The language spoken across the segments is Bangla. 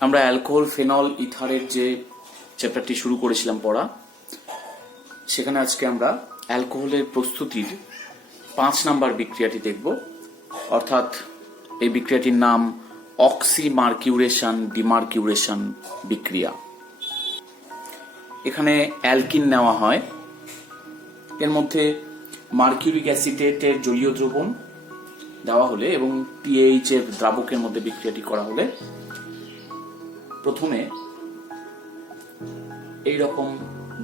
আমরা অ্যালকোহল ফেনল ইথারের যে চ্যাপ্টারটি শুরু করেছিলাম পড়া, সেখানে আজকে আমরা অ্যালকোহলের প্রস্তুতির 5 নাম্বার বিক্রিয়াটি দেখব। অর্থাৎ এই বিক্রিয়াটির নাম অক্সিমার্কিউরেশন ডিমার্কিউরেশন বিক্রিয়া। এখানে অ্যালকিন নেওয়া হয়, এর মধ্যে মার্কিউরিক অ্যাসিটেটের জলীয় দ্রবণ দেওয়া হলে এবং পিএইচ এর দ্রাবকের মধ্যে বিক্রিয়াটি করা হলে প্রথমে এই রকম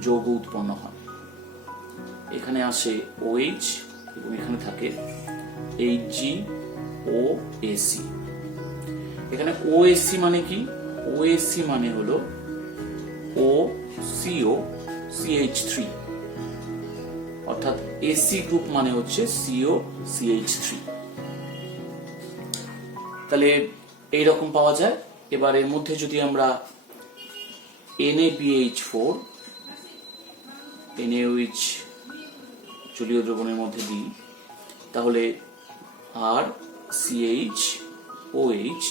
যৌগ উৎপন্ন হয়। এখানে আসে OH এবং এখানে থাকে HgOAc। এখানে OAc মানে কি? OAc মানে হলো OCOCH3, অর্থাৎ AC গ্রুপ মানে হচ্ছে COCH3। তাহলে এইরকম পাওয়া যায়। এবার এর মধ্যে যদি আমরা NaBH4 NaOH জলীয় দ্রবণের মধ্যে দিই, তাহলে RCHOH,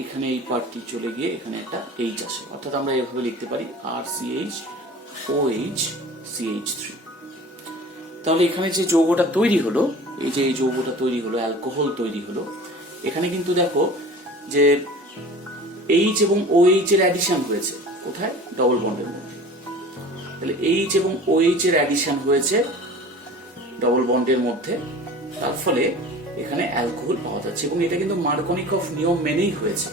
এখানে এই পার্টটি চলে গিয়ে এখানে একটা H আসে, অর্থাৎ আমরা এভাবে লিখতে পারি RCHOHCH3। তাহলে এখানে যে যৌগটা তৈরি হলো, এই যে এই যৌগটা তৈরি হলো, অ্যালকোহল তৈরি হলো, এখানে কিন্তু দেখো যে H এবং OH এর অ্যাডিশন হয়েছে। কোথায়? ডবল বন্ডের মধ্যে। তাহলে H এবং OH এর অ্যাডিশন হয়েছে ডবল বন্ডের মধ্যে, তার ফলে এখানে অ্যালকোহল পাওয়া যাচ্ছে এবং এটা কিন্তু মার্কনিকভ নিয়ম মেনেই হয়েছে।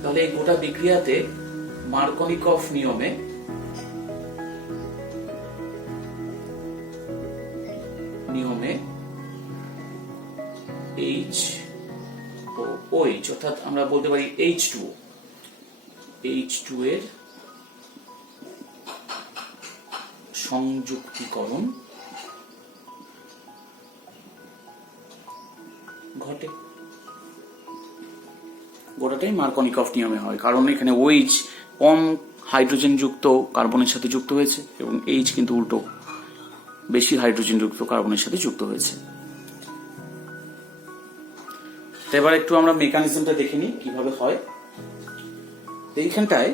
তাহলে এই গোটা বিক্রিয়াতে মার্কনিকভ নিয়মে H ও OH, অর্থাৎ আমরা বলতে পারি H2 এর সংযুক্তিকরণ ঘটে। গোটাটাই মার্কনিকভ নিয়মে হয়, কারণ এখানে OH কম হাইড্রোজেন যুক্ত কার্বনের সাথে যুক্ত হয়েছে এবং H কিন্তু উল্টো বেশি হাইড্রোজেন যুক্ত কার্বনের সাথে যুক্ত হয়েছে। এবার একটু আমরা মেকানিজমটা দেখে নিই কিভাবে হয়। এইখানটায়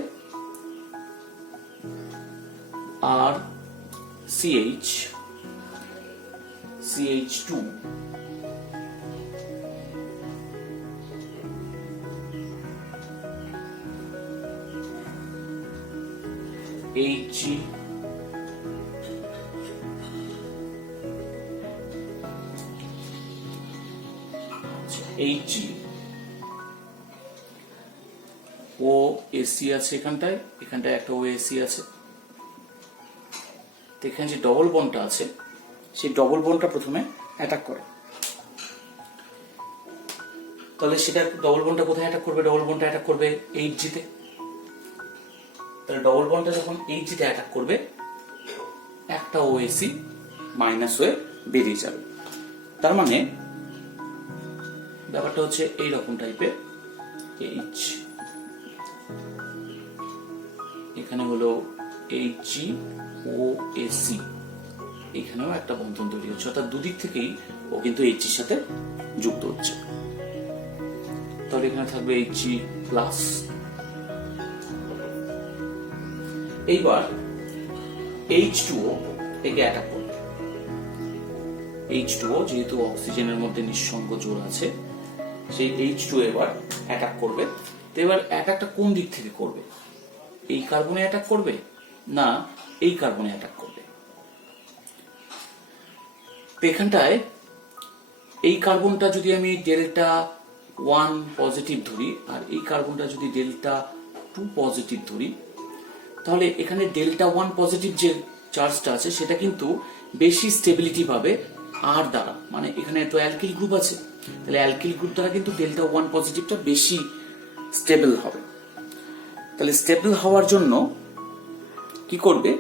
CH2 Hg OAc আছে, এখানটায় একটা OAc আছে। এখানে যে ডবল বন্ডটা আছে, সেই ডবল বন্ডটা প্রথমে অ্যাটাক করে। তাহলে সেটা ডবল বন্ডটা কোথায় অ্যাটাক করবে? ডবল বন্ডটা অ্যাটাক করবে Hg তে। তাহলে ডবল বন্ডটা যখন Hg তে অ্যাটাক করবে, একটা OAc মাইনাস হয়ে বেরিয়ে যাবে। তার মানে ব্যাপারটা হচ্ছে এইরকম টাইপের। H এখানে হলো HgOAc, এখানেও একটা বন্ধন তৈরি হচ্ছে, অর্থাৎ দুদিক থেকেই ও কিন্তু Hg এর সাথে যুক্ত হচ্ছে। তাহলে এখানে থাকবে Hg প্লাস। এইবার H2O একে অ্যাটাক করবে। H2O যেহেতু অক্সিজেনের মধ্যে নিঃসঙ্গ জোড় আছে, সেই H2O এবার অ্যাটাক করবে। তো এবার অ্যাটাকটা কোন দিক থেকে করবে? এই কার্বনে অ্যাটাক করবে না এই কার্বনে অ্যাটাক করবে? তো এখানটায় এই কার্বনটা যদি আমি Δ1 পজিটিভ ধরি আর এই কার্বনটা যদি Δ2 পজিটিভ ধরি, তাহলে এখানে Δ1 পজিটিভ যে চার্জটা আছে সেটা কিন্তু বেশি স্টেবিলিটি পাবে আর দ্বারা, মানে এখানে তো অ্যালকিল গ্রুপ আছে, তাহলে অ্যালকিল গ্রুপ দ্বারা কিন্তু Δ1 পজিটিভটা বেশি স্টেবল হবে। তাহলে স্টেবল হওয়ার জন্য কি করবে?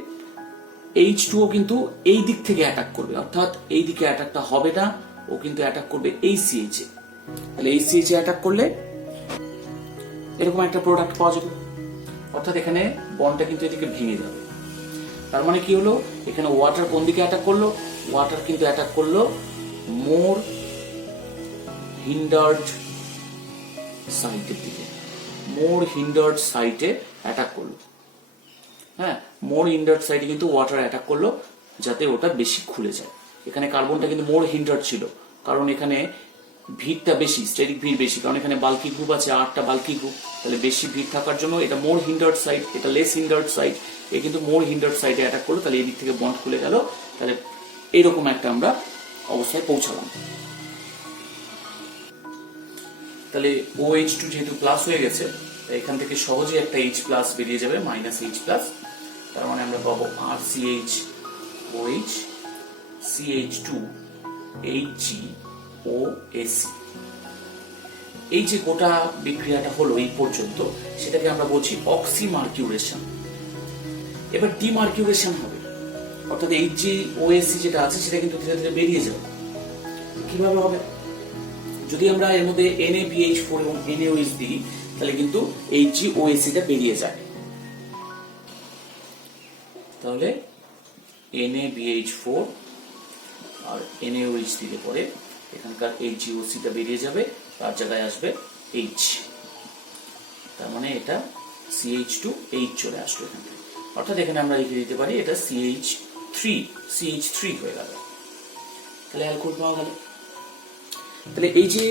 H2O কিন্তু এই দিক থেকে অ্যাটাক করবে, অর্থাৎ এই দিকে অ্যাটাকটা হবে না, ও কিন্তু অ্যাটাক করবে এই CH এ। তাহলে এই CH এ অ্যাটাক করলে এরকম একটা প্রোডাক্ট পাওয়া যাবে, অর্থাৎ এখানে বন্ডটা কিন্তু এদিকে ভেঙে যাবে। তার মানে কি হলো? এখানে ওয়াটার কোন দিকে অ্যাটাক করলো? ওয়াটার কিন্তু অ্যাটাক করলো মোর হিন্ডার্ড সাইডের দিকে। মোর হিন্ডার্ড সাইটে অ্যাটাক করলো। হ্যাঁ, মোর হিন্ডার্ড সাইটে কিন্তু ওয়াটার অ্যাটাক করলো যাতে ওটা বেশি খুলে যায়। এখানে কার্বনটা কিন্তু মোর হিন্ডার্ড ছিল, কারণ এখানে ভিড়টা বেশি, স্টেরিক ভিড় বেশি, কারণ এখানে বাল্কি গ্রুপ আছে, 8টা বাল্কি গ্রুপ, তাহলে বেশি ভিড় থাকার জন্য এটা মোর হিন্ডার্ড সাইট, এটা লেস হিন্ডার্ড সাইট, এ কিন্তু মোর হিন্ডার্ড সাইটে অ্যাটাক করলো, তাহলে এদিক থেকে বন্ড খুলে গেল, তাহলে এইরকম একটা আমরা অবস্থায় পৌঁছালাম। তাহলে OH2 যেহেতু প্লাস হয়ে গেছে, এখান থেকে সহজে একটা H প্লাস বেরিয়ে যাবে, -H প্লাস, তার মানে আমরা পাবো RCH OH CH2 HgOAc। এই যে গোটা বিক্রিয়াটা হলো এই পর্যন্ত, সেটাকে আমরা বলছি অক্সিমার্কিউরেশন। এবার ডিমার্কিউরেশন হবে, অর্থাৎ HgOAc যেটা আছে সেটা কিন্তু ধীরে ধীরে বেরিয়ে যাবে। কিভাবে হবে? যদি আমরা এর মধ্যে NaBH4 এবং NaOH দিই, তাহলে কিন্তু HgOAc টা বেরিয়ে যায়। তাহলে NaBH4 আর NaOH দিলে পরে এখানকার HgOC টা বেরিয়ে যাবে, তার জায়গায় আসবে H, তার মানে এটা CH2H চলে আসলো এখান থেকে, অর্থাৎ এখানে আমরা লিখে দিতে পারি এটা CH3 হয়ে গেল। তাহলে অ্যালকোহল পাওয়া গেল। তাহলে এই যে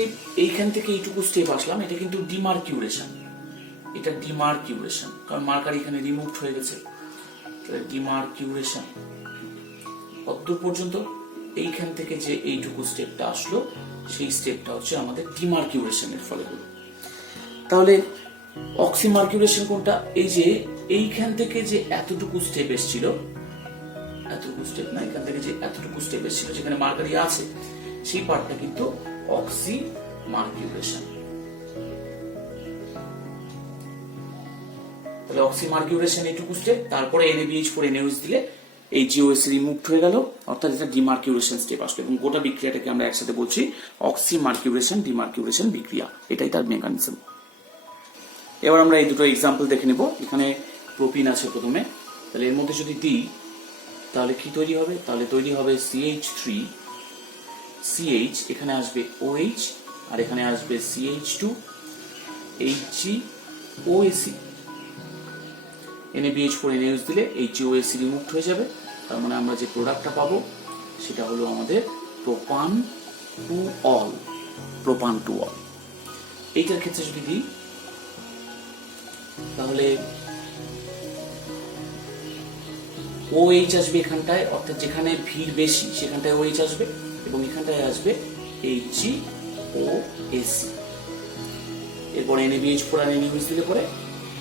এইখান থেকে এইটুকু স্টেপ আসলাম, এটা কিন্তু ডিমার্কিউরেশন, এটা ডিমার্কিউরেশন, কারণ মার্কার এখানে রিমুভড হয়ে গেছে। তাহলে ডিমার্কিউরেশন কতদূর পর্যন্ত? এইখান থেকে যে এইটুকু স্টেপটা আসলো, সেই স্টেপটা হচ্ছে আমাদের ডিমার্কিউরেশনের ফলে হলো। তাহলে অক্সিমার্কিউরেশন কোনটা? এই যে এইখান থেকে যে এতটুকু স্টেপ এসেছিল, এতটুকু স্টেপ না, এখান থেকে যে এতটুকু স্টেপ এসেছিল যেখানে মার্কারি আছে, সেই পার্টটা কিন্তু অক্সিমার্কিউরেশন। তাহলে অক্সিমার্কিউরেশন এইটুকু স্টেপ, তারপরে NaBH4 NaOH দিলে HgOAc রিমুভড হয়ে গেল, অর্থাৎ এটা ডিমার্কিউরেশন স্টেপ আসলো, এবং গোটা বিক্রিয়াটাকে আমরা একসাথে বলছি অক্সিমার্কিউরেশন ডিমার্কিউরেশন বিক্রিয়া, এটাই তার মেকানিজম। এবার আমরা এই দুটো এক্সাম্পল দেখে নেব। এখানে প্রোপিন আছে প্রথমে, তাহলে এর মধ্যে যদি দিই তাহলে কি তৈরি হবে? তাহলে তৈরি হবে CH3CH, এখানে আসবে OH, আর এখানে আসবে CH2 HgOAc। NaBH4 NaOH দিলে HgOAc রিমুভড হয়ে যাবে, তার মানে আমরা যে প্রোডাক্টটা পাবো সেটা হলো আমাদের প্রোপান টু অল। এইটার ক্ষেত্রে যদি দিই তাহলে OH আসবে এখানটায়, অর্থাৎ যেখানে ভিড় বেশি সেখানটায় OH আসবে, এবং এখানটায় আসবে HgOAc। এরপর NaBH4 আর NaOH দিলে পরে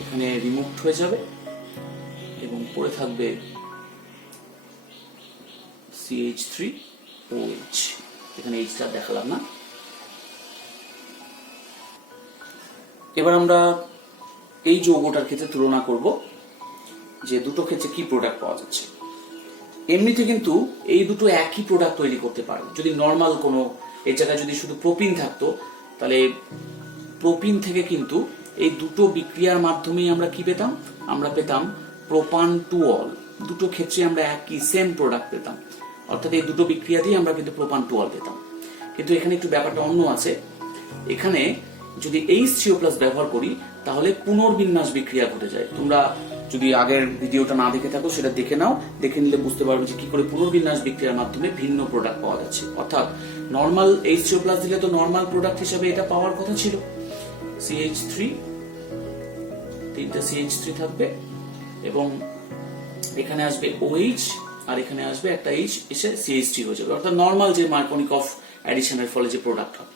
এখানে রিমুভড হয়ে যাবে, এবং পড়ে থাকবে CH3OH। এখানে H টা দেখালাম না। এবার আমরা এই যৌগটার ক্ষেত্রে তুলনা করব যে দুটো ক্ষেত্রে কি প্রোডাক্ট পাওয়া যাচ্ছে। এমনিতে কিন্তু এই দুটো একই প্রোডাক্ট তৈরি করতে পারে। যদি নর্মাল কোনো এর জায়গায় যদি শুধু প্রোপিন থাকতো, তাহলে প্রোপিন থেকে কিন্তু এই দুটো বিক্রিয়ার মাধ্যমেই আমরা কি পেতাম? আমরা পেতাম প্রোপান টু অল। দুটো ক্ষেত্রে আমরা একই সেম প্রোডাক্ট পেতাম, অর্থাৎ এই দুটো বিক্রিয়া দিয়ে আমরা কিন্তু প্রোপান টু অল পেতাম। কিন্তু এখানে একটু ব্যাপারটা অন্য আছে। এখানে যদি H3O+ ব্যবহার করি তাহলে পুনর্বিন্যাস বিক্রিয়া ঘটে যায়। তোমরা যদি আগের ভিডিওটা না দেখে থাকো সেটা দেখে নাও, দেখে নিলে বুঝতে পারবে যে কি করে পুনর্বিন্যাস বিক্রিয়ার মাধ্যমে ভিন্ন প্রোডাক্ট পাওয়া যাচ্ছে। অর্থাৎ নর্মাল H3O+ দিলে তো নর্মাল প্রোডাক্ট হিসেবে এটা পাওয়ার কথা ছিল CH3, তিনটা CH3 থাকবে, এবং এখানে আসবে OH, আর এখানে আসবে একটা H এসে CH3 হয়ে যাবে, অর্থাৎ নর্মাল যে মার্কোনিকফ অ্যাডিশনের ফলে যে প্রোডাক্ট হয়।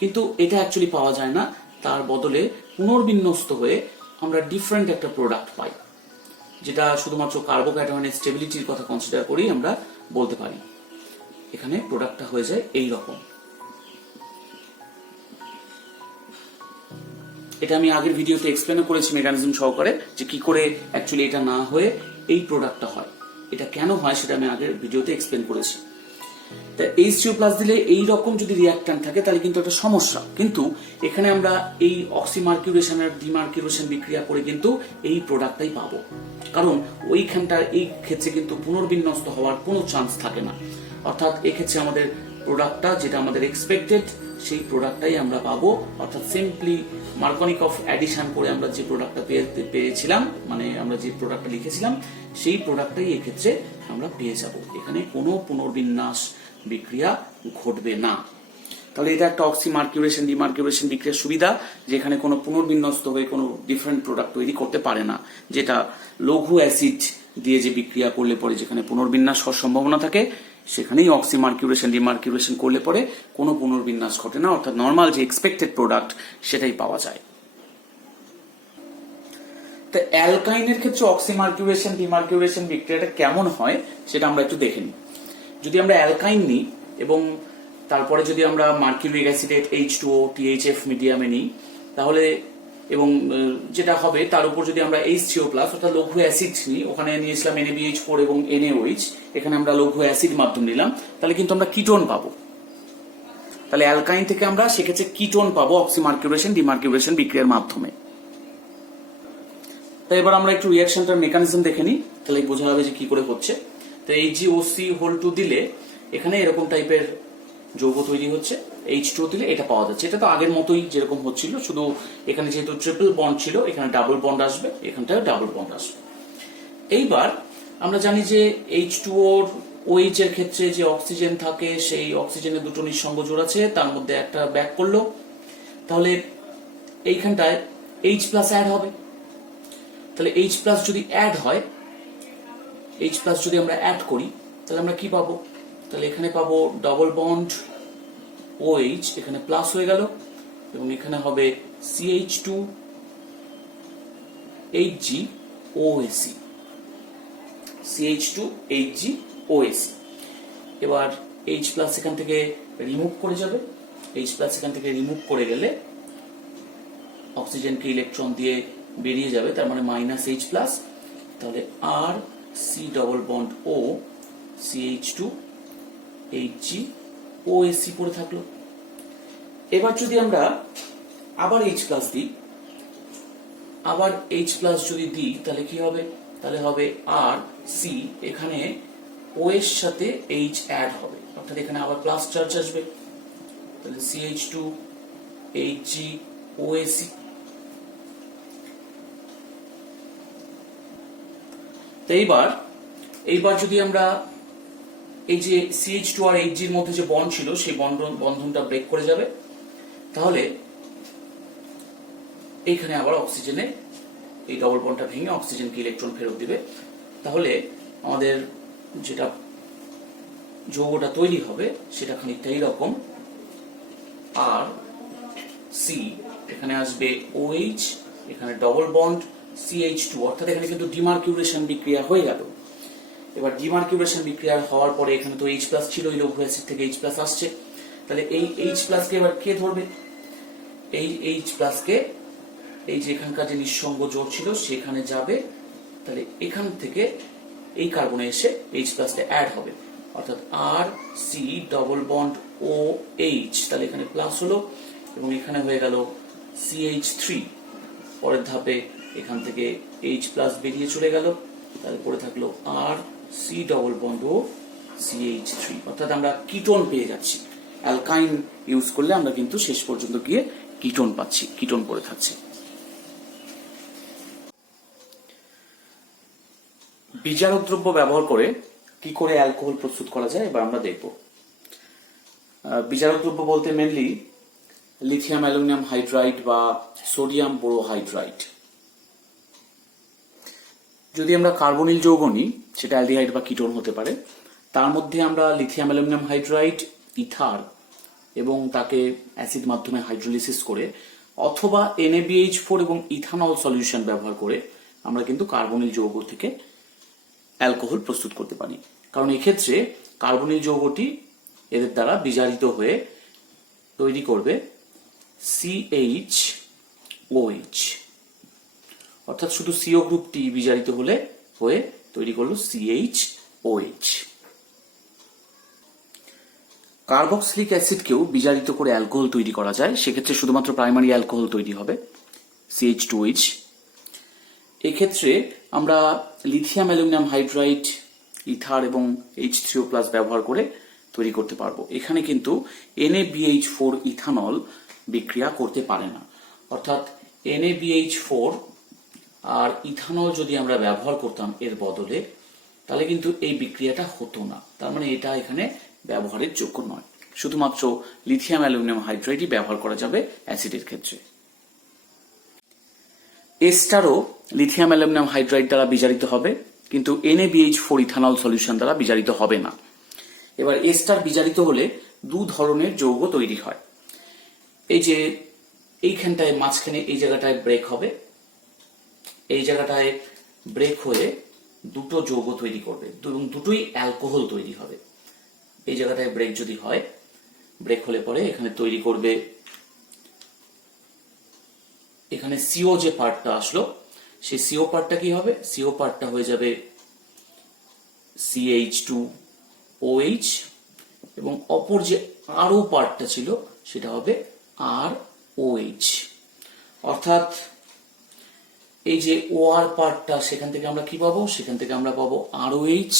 কিন্তু এটা অ্যাকচুয়ালি পাওয়া যায় না, তার বদলে পুনর্বিন্যস্ত হয়ে আমরা ডিফারেন্ট একটা প্রোডাক্ট পাই, যেটা শুধুমাত্র কার্বোক্যাটায়নের স্টেবিলিটির কথা কনসিডার করেই আমরা বলতে পারি। এখানে প্রোডাক্টটা হয়ে যায় এই রকম। এটা আমি আগের ভিডিওতে এক্সপ্লেন করেছি মেকানিজম সহকারে, যে কি করে অ্যাকচুয়ালি এটা না হয়ে এই প্রোডাক্টটা হয়, এটা কেন হয় সেটা আমি আগের ভিডিওতে এক্সপ্লেন করেছি। তা H3O+ দিলে এই রকম যদি রিঅ্যাকট্যান্ট থাকে তাহলে কিন্তু একটা সমস্যা। কিন্তু এখানে আমরা এই অক্সিমার্কিউরেশন আর ডিমার্কিউরেশন বিক্রিয়া করে কিন্তু এই প্রোডাক্টটাই পাবো, কারণ ওইখানটা এই ক্ষেত্রে কিন্তু পুনর্বিন্যস্ত হওয়ার কোনো চান্স থাকে না। অর্থাৎ এই ক্ষেত্রে আমাদের প্রোডাক্টটা যেটা আমাদের এক্সপেক্টেড সেই প্রোডাক্টটাই আমরা পাবো, অর্থাৎ সিম্পলি মার্কনিকফ অ্যাডিশন করে আমরা যে প্রোডাক্টটা পেয়েছিলাম, মানে আমরা যে প্রোডাক্টটা লিখেছিলাম সেই প্রোডাক্টটাই এক্ষেত্রে আমরা পেয়ে যাব। এখানে কোনো পুনর্বিন্যাস বিক্রিয়া ঘটবে না। তাহলে এটা একটা অক্সিমার্কিউরেশন ডিমার্কিউরেশন বিক্রিয়ার সুবিধা, যেখানে কোনো পুনর্বিন্যস্ত হয়ে কোনো ডিফারেন্ট প্রোডাক্ট তৈরি করতে পারে না। যেটা লঘু অ্যাসিড দিয়ে যে বিক্রিয়া করলে পরে যেখানে পুনর্বিন্যাস হওয়ার সম্ভাবনা থাকে, সেখানেই অক্সিমার্কিউরেশন ডিমার্কিউরেশন করলে পরে কোনো পুনর্বিন্যাস ঘটে না, অর্থাৎ নর্মাল যে এক্সপেক্টেড প্রোডাক্ট সেটাই পাওয়া যায়। তো অ্যালকাইনের ক্ষেত্রে অক্সিমার্কিউরেশন ডিমার্কিউরেশন বিক্রিয়াটা কেমন হয় সেটা আমরা একটু দেখে নিই। যদি আমরা অ্যালকাইন নিই এবং তারপরে যদি আমরা মার্কিউরিক অ্যাসিডেট H2O THF মিডিয়ামে নিই, তাহলে এবং যেটা হবে তার উপর যদি আমরা H3O+ অর্থাৎ লঘু অ্যাসিড নিই, ওখানে নিয়েছিলাম NaBH4 এবং NaOH, এখানে আমরা লঘু অ্যাসিড মাধ্যম নিলাম, তাহলে কিন্তু আমরা কিটোন পাবো। তাহলে অ্যালকাইন থেকে আমরা সেক্ষেত্রে কিটোন পাবো অক্সিমার্কিউরেশন ডিমার্কিউরেশন বিক্রিয়ার মাধ্যমে। তো এবার আমরা একটু রিঅ্যাকশনটার মেকানিজম দেখে নিই, তাহলে বোঝা যাবে যে কি করে হচ্ছে। তো AgOC2 দিলে এখানে এরকম টাইপের যৌগ তৈরি হচ্ছে, H2O দিলে এটা পাওয়া যাচ্ছে। এটা তো আগের মতোই যেরকম হচ্ছিল, শুধু এখানে যেহেতু ট্রিপল বন্ড ছিল এখানে ডাবল বন্ড আসবে, এখানটায় ডাবল বন্ড আসবে। এইবার আমরা জানি যে H2O OH এর ক্ষেত্রে যে অক্সিজেন থাকে, সেই অক্সিজেনের দুটো নিঃসঙ্গ জোড় আছে, তার মধ্যে একটা ব্যাক করলো, তাহলে এইখানটায় H+ অ্যাড হবে। তাহলে H+ যদি অ্যাড হয়, H+ যদি আমরা অ্যাড করি, তাহলে আমরা কি পাবো? তাহলে এখানে পাবো ডবল বন্ড OH, এখানে প্লাস হয়ে গেল, এবং এখানে হবে CH2 Hg OAC, CH2 Hg OAC। এবার H+ এখান থেকে রিমুভ করে যাবে, H+ এখান থেকে রিমুভ করে গেলে অক্সিজেনকে ইলেকট্রন দিয়ে বেরিয়ে যাবে, তার মানে -H+, তাহলে আর সি ডবল বন্ড ও CH2 Hg OAC পড়ে থাকলো। এবার যদি আমরা আবার H+ দিই, আবার H+ যদি দিই, তাহলে কি হবে? তাহলে হবে আর সি, এখানে ও এর সাথে H অ্যাড হবে, অর্থাৎ এখানে আবার প্লাস চার্জ আসবে, তাহলে CH2 Hg OAC। তো এইবার যদি আমরা এই যে CH2 আর Hg এর মধ্যে যে বন্ড ছিল সেই বন্ধনটা ব্রেক করে যাবে, তাহলে এইখানে আবার অক্সিজেনে এই ডবল বন্ডটা ভেঙে অক্সিজেনকে ইলেকট্রন ফেরত দিবে। তাহলে আমাদের যেটা যৌগটা তৈরি হবে সেটা খানিকটা এইরকম, আর সি, এখানে আসবে OH, এখানে ডবল বন্ড CH2, অর্থাৎ এখানে কিন্তু ডিমার্কিউরেশন বিক্রিয়া হয়ে গেল। এবার ডিমার্কিউরেশন বিক্রিয়া হওয়ার পরে এখানে তো H+ ছিল, এই লঘু অ্যাসিড থেকে H+ আসছে, তাহলে এই H+ কে এবার কে ধরবে? এই H+ কে এই যে এখানকার যে নিঃসঙ্গ জোড় ছিল সেখানে যাবে, তাহলে এখান থেকে এই কার্বনে এসে H+ টা অ্যাড হবে, অর্থাৎ আর সি ডবল বন্ড ও H, তাহলে এখানে প্লাস হলো এবং এখানে হয়ে গেল CH3। পরের ধাপে এখান থেকে H+ বেরিয়ে চলে গেল, তাহলে পড়ে থাকলো আর সি ডবল বন্ড ও CH3, অর্থাৎ আমরা কিটোন পেয়ে যাচ্ছি। অ্যালকাইন ইউজ করলে আমরা কিন্তু শেষ পর্যন্ত গিয়ে কিটোন পাচ্ছি, কিটোন পড়ে থাকছে। বিজারক দ্রব্য ব্যবহার করে কি করে অ্যালকোহল প্রস্তুত করা যায় এবার আমরা দেখব। বিজারক দ্রব্য বলতে মেনলি লিথিয়াম অ্যালুমিনিয়াম হাইড্রাইড বা সোডিয়াম বোরোহাইড্রাইড। যদি আমরা কার্বনিল যৌগ নিই, সেটা অ্যালডিহাইড বা কিটোন হতে পারে, তার মধ্যে আমরা লিথিয়াম অ্যালুমিনিয়াম হাইড্রাইড, ইথার এবং তাকে অ্যাসিড মাধ্যমে হাইড্রোলিসিস করে অথবা NaBH4 এবং ইথানল সলিউশন ব্যবহার করে আমরা কিন্তু কার্বনিল যৌগ থেকে অ্যালকোহল প্রস্তুত করতে পারি। কারণ এক্ষেত্রে কার্বনিল যৌগটি এদের দ্বারা বিজারিত হয়ে তৈরি করবে CHOH, অর্থাৎ শুধু CO গ্রুপটি বিজারিত হয়ে তৈরি করলো CHOH। কার্বক্সিলিক অ্যাসিডকেও বিজারিত করে অ্যালকোহল তৈরি করা যায়, সেক্ষেত্রে শুধুমাত্র প্রাইমারি অ্যালকোহল তৈরি হবে CH2H। এক্ষেত্রে আমরা লিথিয়াম অ্যালুমিনিয়াম হাইড্রাইড, ইথার এবং H3O+ ব্যবহার করে তৈরি করতে পারবো। এখানে কিন্তু NaBH4 ইথানল বিক্রিয়া করতে পারে না, অর্থাৎ NaBH4 আর ইথানল যদি আমরা ব্যবহার করতাম এর বদলে, তাহলে কিন্তু এই বিক্রিয়াটা হতো না। তার মানে এটা এখানে ব্যবহারের যোগ্য নয়। শুধুমাত্র লিথিয়াম অ্যালুমিনিয়াম হাইড্রাইডই ব্যবহার করা যাবে অ্যাসিডের ক্ষেত্রে। এস্টারও লিথিয়াম অ্যালুমিনিয়াম হাইড্রাইড দ্বারা বিজারিত হবে, কিন্তু NaBH4 ইথানল সলিউশন দ্বারা বিজারিত হবে না। এবার এস্টার বিজারিত হলে দু ধরনের যৌগ তৈরি হয়। এই যে এইখানটায় মাঝখানে এই জায়গাটায় ব্রেক হবে, এই জায়গাটায় ব্রেক হয়ে দুটো যৌগ তৈরি করবে এবং দুটোই অ্যালকোহল তৈরি হবে। এই জায়গাটায় ব্রেক যদি হয়, ব্রেক হলে পরে এখানে তৈরি করবে, এখানে সিও যে পার্টটা আসলো সেই সিও পার্টটা কি হবে, সিও পার্টটা হয়ে যাবে CH2OH এবং অপর যে আরও পার্টটা ছিল সেটা হবে ROH। অর্থাৎ এই যে OR পার্টটা সেখান থেকে আমরা কি পাবো, সেখান থেকে আমরা পাবো ROH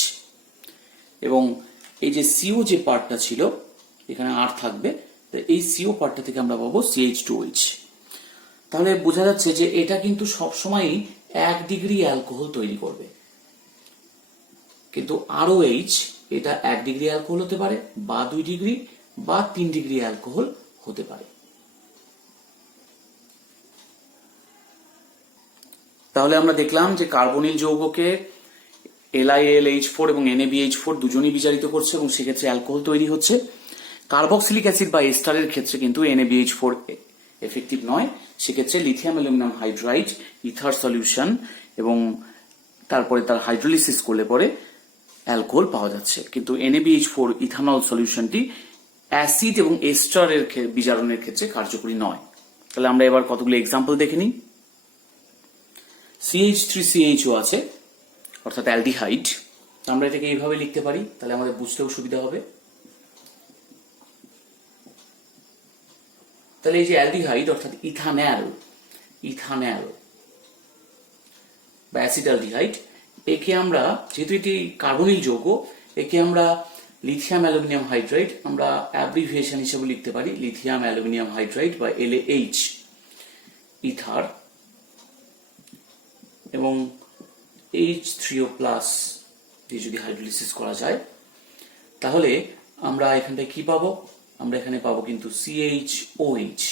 এবং এই যে CO যে পার্টটা ছিল এখানে R থাকবে, তো এই CO পার্টটা থেকে আমরা পাবো CH2OH। তাহলে বোঝা যাচ্ছে যে এটা কিন্তু সবসময়ই 1 ডিগ্রি অ্যালকোহল তৈরি করবে, কিন্তু ROH এটা 1 ডিগ্রি অ্যালকোহল হতে পারে বা 2 ডিগ্রি বা 3 ডিগ্রি অ্যালকোহল হতে পারে। তাহলে আমরা দেখলাম যে কার্বনিল যৌগকে LiAlH4 এবং NaBH4 দুজনই বিজারিত করছে এবং সেক্ষেত্রে অ্যালকোহল তৈরি হচ্ছে। কার্বক্সিলিক অ্যাসিড বা এস্টারের ক্ষেত্রে কিন্তু NaBH4 এফেক্টিভ নয়, সেক্ষেত্রে lithium aluminium hydride ether solution এবং তারপরে তার হাইড্রোলিসিস করলে পরে অ্যালকোহল পাওয়া যাচ্ছে, কিন্তু NaBH4 ইথানল সলিউশনটি অ্যাসিড এবং এস্টারের বিজারণের ক্ষেত্রে কার্যকরী নয়। তাহলে আমরা এবার কতগুলো এক্সাম্পল দেখে নিই। CH3CHO আছে, অর্থাৎ অ্যালডিহাইড। আমরা এটাকে এইভাবে লিখতে পারি, তাহলে আমাদের বুঝতেও সুবিধা হবে। তাহলে এই যে অ্যালডিহাইড অর্থাৎ ইথানল বা অ্যাসিটালডিহাইড, একে আমরা, যেহেতু এটি কার্বনিল যৌগ, একে আমরা লিথিয়াম অ্যালুমিনিয়াম হাইড্রাইড আমরা অ্যাব্রিভিয়েশন হিসেবে লিখতে পারি লিথিয়াম অ্যালুমিনিয়াম হাইড্রাইড বা LaH ইথার এবং H3O+ দিয়ে যদি হাইড্রোলিসিস করা যায় তাহলে আমরা এখানটায় কি পাবো, আমরা এখানে পাবো কিন্তু CHOH।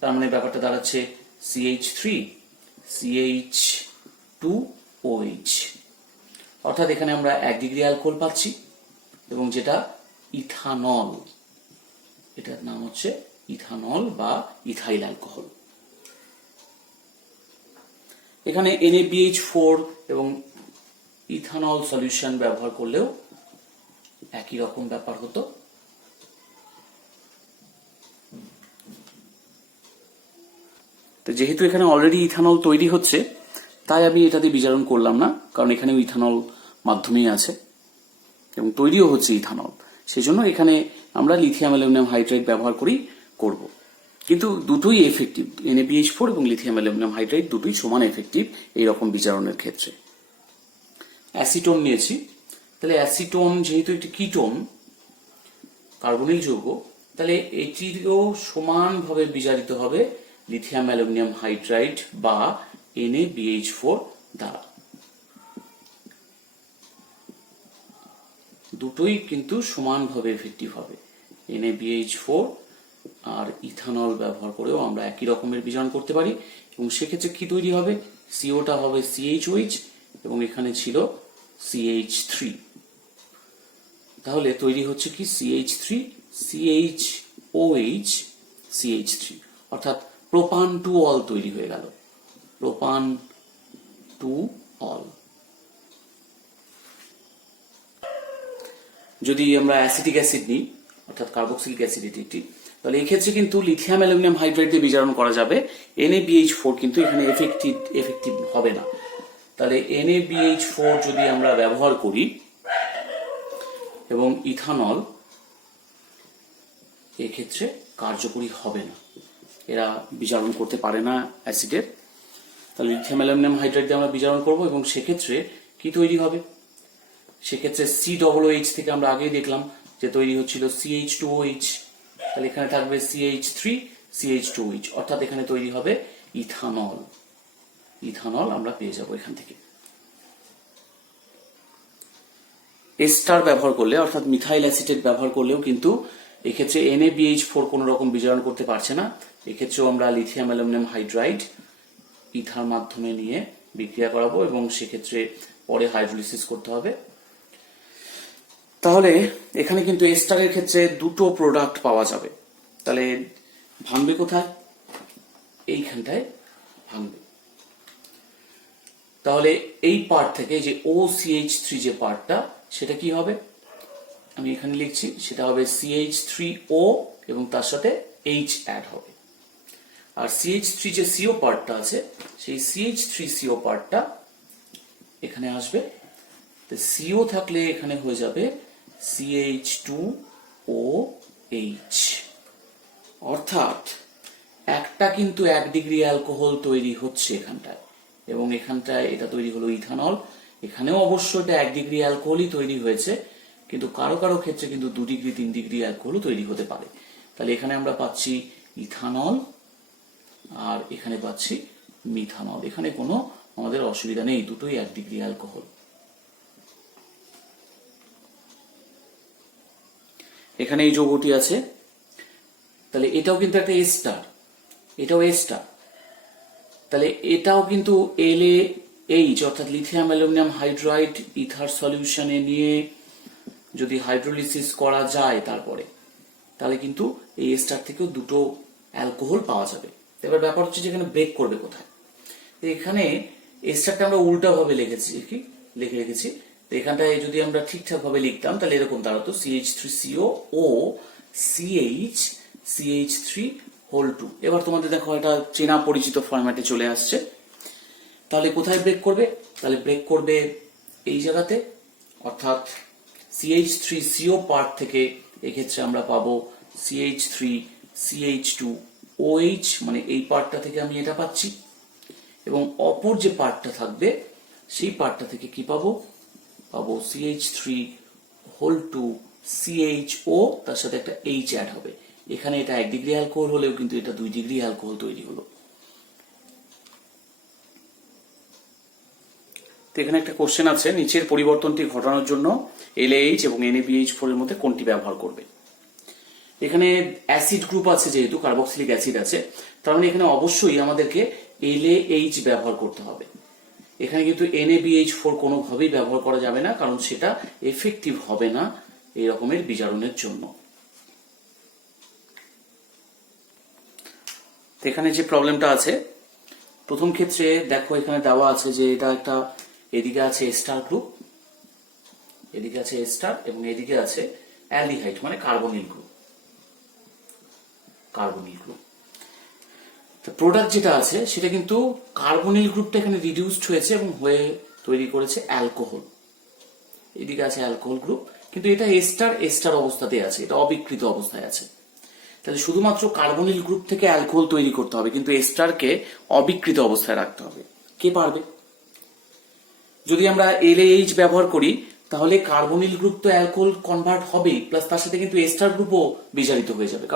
তার মানে ব্যাপারটা দাঁড়াচ্ছে CH3CH2OH, অর্থাৎ এখানে আমরা 1 ডিগ্রি অ্যালকোহল পাচ্ছি এবং যেটা ইথানল, এটার নাম হচ্ছে ইথানল বা ইথাইল অ্যালকোহল। এখানে NaBH4 এবং ইথানল সলিউশন ব্যবহার করলেও একই রকম ব্যাপার হতো। তো যেহেতু এখানে অলরেডি ইথানল তৈরি হচ্ছে তাই আমি এটা দিয়ে বিজারণ করলাম না, কারণ এখানেও ইথানল মাধ্যমেই আছে এবং তৈরিও হচ্ছে ইথানল, সেই জন্য এখানে আমরা লিথিয়াম অ্যালুমিনিয়াম হাইড্রাইড ব্যবহার করব। কিন্তু দুটোই এফেক্টিভ, NaBH4 এবং লিথিয়াম অ্যালুমিনিয়াম হাইড্রাইড দুটোই সমান এফেক্টিভ এইরকম বিজারণের ক্ষেত্রে। অ্যাসিটোন নিয়েছি, তাহলে অ্যাসিটোন যেহেতু একটি কিটোন কার্বনিল যৌগ, তাহলে এটিও সমানভাবে বিজারিত হবে লিথিয়াম অ্যালুমিনিয়াম হাইড্রাইড বা NaBH4 দ্বারা। দুটোই কিন্তু সমানভাবে এফেক্টিভ হবে। NaBH4 আর ইথানল ব্যবহার করেও আমরা একই রকমের বিজারণ করতে পারি এবং সেক্ষেত্রে কি তৈরি হবে, সিওটা হবে CHOH এবং এখানে ছিল CH3, তাহলে তৈরি হচ্ছে কি CH3CHOH CH3, অর্থাৎ প্রোপান টু অল তৈরি হয়ে গেল, প্রোপান টু অল। যদি আমরা অ্যাসিটিক অ্যাসিড নিই অর্থাৎ কার্বক্সিলিক অ্যাসিডিটি, তাহলে এই ক্ষেত্রে কিন্তু লিথিয়াম অ্যালুমিনিয়াম হাইড্রাইড দিয়ে বিজারণ করা যাবে, NaBH4 কিন্তু এখানে এফেক্টিভ হবে না। তাহলে NaBH4 যদি আমরা ব্যবহার করি এবং ইথানল, এক্ষেত্রে কার্যকরী হবে না, এরা বিজারণ করতে পারে না অ্যাসিডের। তাহলে লিথিয়াম অ্যালুমিনিয়াম হাইড্রাইড দিয়ে আমরা বিজারণ করব এবং সেক্ষেত্রে কি তৈরি হবে, সেক্ষেত্রে COOH থেকে আমরা আগেই দেখলাম যে তৈরি হচ্ছিল CH2OH, তাহলে এখানে থাকবে CH3CH2OH, অর্থাৎ এখানে তৈরি হবে ইথানল। ইথানল আমরা পেয়ে যাব এখান থেকে। এস্টার ব্যবহার করলে অর্থাৎ মিথাইল অ্যাসিটেট ব্যবহার করলেও কিন্তু এক্ষেত্রে NaBH4 কোনো রকম বিজারণ করতে পারছে না। এক্ষেত্রেও আমরা লিথিয়াম অ্যালুমিনিয়াম হাইড্রাইড ইথার মাধ্যমে নিয়ে বিক্রিয়া করাবো এবং সেক্ষেত্রে পরে হাইড্রোলিসিস করতে হবে। তাহলে এখানে কিন্তু এস্টারের ক্ষেত্রে দুটো প্রোডাক্ট পাওয়া যাবে। তাহলে ভাঙবে কোথায়? এইখানটায় ভাঙবে। তাহলে এই পার্ট থেকে যে OCH3 যে পার্টটা, সেটা কি হবে? আমি এখানে লিখছি, সেটা হবে CH3O এবং তার সাথে H অ্যাড হবে। আর CH3 যে CO পার্টটা আছে, সেই CH3CO পার্টটা এখানে আসবে। তো CO থাকলে এখানে হয়ে যাবে CH2OH, অর্থাৎ একটা কিন্তু 1 ডিগ্রি অ্যালকোহল তৈরি হচ্ছে এখানটায়, এবং এখানটায় এটা তৈরি হলো ইথানল। এখানেও অবশ্য এটা 1 ডিগ্রি অ্যালকোহলই তৈরি হয়েছে, কিন্তু কারো কারো ক্ষেত্রে কিন্তু 2 ডিগ্রি 3 ডিগ্রি অ্যালকোহলও তৈরি হতে পারে। তাহলে এখানে আমরা পাচ্ছি ইথানল আর এখানে পাচ্ছি মিথানল। এখানে কোনো আমাদের অসুবিধা নেই, দুটোই 1 ডিগ্রি অ্যালকোহল। এখানে এই যৌগটি আছে, তাহলে এটাও কিন্তু একটা এস্টার, এটাও এস্টার। তাহলে এটাও কিন্তু LaH অর্থাৎ লিথিয়াম অ্যালুমিনিয়াম হাইড্রাইড ইথার সলিউশনে নিয়ে যদি হাইড্রোলিসিস করা যায় তারপরে, তাহলে কিন্তু এই এস্টার থেকেও দুটো অ্যালকোহল পাওয়া যাবে। এবার ব্যাপার হচ্ছে যে এখানে ব্রেক করবে কোথায়। এখানে এস্টারটা আমরা উল্টা ভাবে লিখে রেখেছি। তো এখানটায় যদি আমরা ঠিকঠাক ভাবে লিখতাম তাহলে এরকম দাঁড়াতো CH3CO ও CH3 এবার তোমাদের দেখো এটা চেনা পরিচিত ফরম্যাটে চলে আসছে। তাহলে কোথায় ব্রেক করবে? তাহলে ব্রেক করবে এই জায়গাতে, অর্থাৎ CH3CO পার্ট থেকে এক্ষেত্রে আমরা পাবো CH3CH2OH, মানে এই পার্টটা থেকে আমি এটা পাচ্ছি, এবং অপর যে পার্টটা থাকবে সেই পার্টটা থেকে কি পাবো? পাবো CH3CHO, তার সাথে একটা H অ্যাড হবে। এখানে এটা 1 ডিগ্রি অ্যালকোহল হলেও কিন্তু এটা 2 ডিগ্রি অ্যালকোহল তৈরি হলো। তো এখানে একটা কোশ্চেন আছে, নিচের পরিবর্তনটি ঘটানোর জন্য LaH এবং NaBH4 এর মধ্যে কোনটি ব্যবহার করবে? এখানে অ্যাসিড গ্রুপ আছে, যেহেতু কার্বক্সিলিক অ্যাসিড আছে, তার মানে এখানে অবশ্যই আমাদেরকে LaH ব্যবহার করতে হবে। এখানে কিন্তু NaBH4 কোনোভাবেই ব্যবহার করা যাবে না, কারণ সেটা এফেক্টিভ হবে না এই রকমের বিজারণের জন্য। এখানে যে প্রবলেমটা আছে, প্রথম ক্ষেত্রে দেখো এখানে দেওয়া আছে যে এটা একটা, এদিকে আছে এস্টার গ্রুপ, এদিকে আছে এস্টার এবং এদিকে আছে অ্যালডিহাইড মানে carbonyl group. Carbonyl group product যেটা আছে সেটা কিন্তু কার্বনিল গ্রুপটা এখানে রিডিউসড হয়েছে এবং হয়ে তৈরি করেছে অ্যালকোহল। এদিকে আছে অ্যালকোহল গ্রুপ, কিন্তু এটা এস্টার অবস্থাতে আছে, এটা অবিকৃত অবস্থায় আছে। তাহলে শুধুমাত্র কার্বনিল গ্রুপ থেকে অ্যালকোহল তৈরি করতে হবে, কিন্তু এস্টারকে অবিকৃত অবস্থায় রাখতে হবে। কে পারবে? যদি আমরা LaH ব্যবহার করি তাহলে কার্বনিল গ্রুপ তো অ্যালকোহল কনভার্ট হবেই, প্লাস তার সাথে কিন্তু এস্টার গ্রুপও বিজারিত হয়ে যাবে,